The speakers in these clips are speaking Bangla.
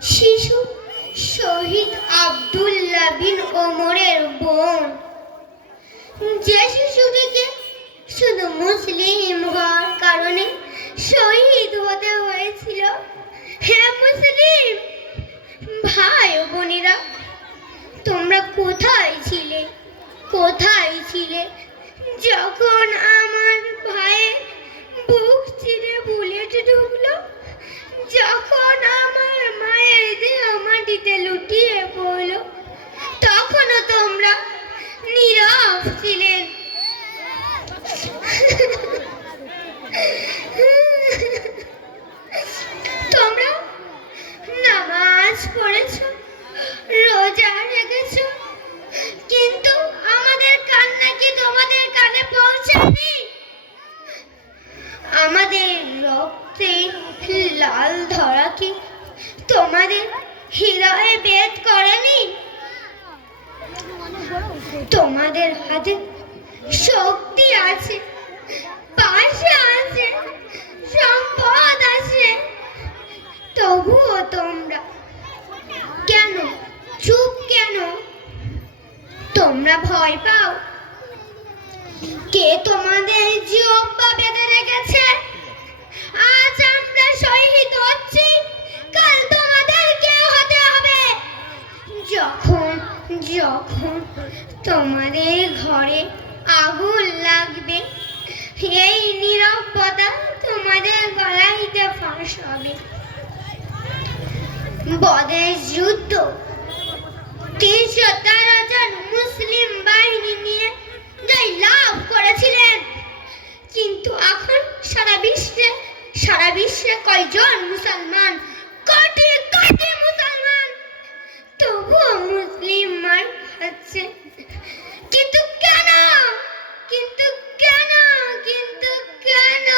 শিশু শহীদ আব্দুল্লাহ বিন ওমরের বোন, যে শিশুটিকে শুধু মুসলিম হওয়ার কারণে শহীদ হতে হয়েছিল। হে মুসলিম ভাই ও বোনেরা, তোমরা কোথায় ছিলে, কোথায় ছিলে যখন আমার ভাইয়ের বুক চিরে বুলেট ঢুকলো, যখন আমার মায়ের দেহ মাটিতে লুটিয়ে পড়লো, তখনও তোমরা নীরব ছিলেন। তোমরা নামাজ পড়েছো, রোজা রেখেছো, কিন্তু আমাদের কান্না কি তোমাদের কানে পৌঁছায়নি? আমাদের রক্তে লাল ধরা কি তোমাদের হৃদয়ে বেদ করেনি? তোমাদের হাতে শক্তি আছে, পাশে আছে, সম্পদ আছে, তবুও তোমরা কেন চুপ? কেন তোমরা ভয় পাও? কে তোমাদের জিহ্বা বেঁধে রেখেছে? আজ আমরা শহীদ হচ্ছি, কাল তোমাদেরকে হতে হবে। যখন যখন তোমাদের ঘরে আগুন লাগবে, এই নীরবতা তোমাদের গলাইতে ফাঁস হবে। বদরের যুদ্ধ ৩১৩ জন মুসলিম বাহিনী নিয়ে জয় লাভ করেছিলেন, কিন্তু এখন সারা বিশ্বে কয়জন মুসলমান? কোটি কোটি মুসলমান, তবুও মুসলিম মার খাচ্ছে। কিন্তু কেন? কিন্তু কেন? কিন্তু কেন?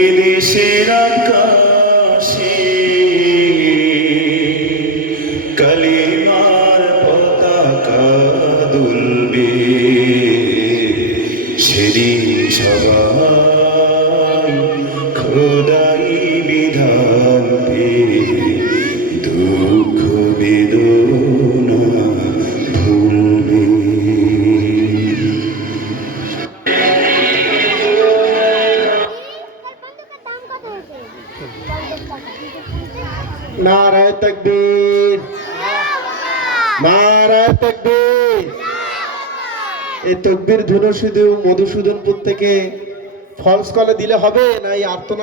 এদেশের আকাশে কালিমার পতাকা দুলবে, সেদিন সবাই খোদাই বিধান পেয়ে দুঃখ বেদনা ভুলবে। নারায়ে তাকবীর, নারায়ে তাকবীর। এই তাকবীর ধুনো শুধু মধুসূদনপুর থেকে ফলস কলে দিলে হবে না? এই আর্তনাদ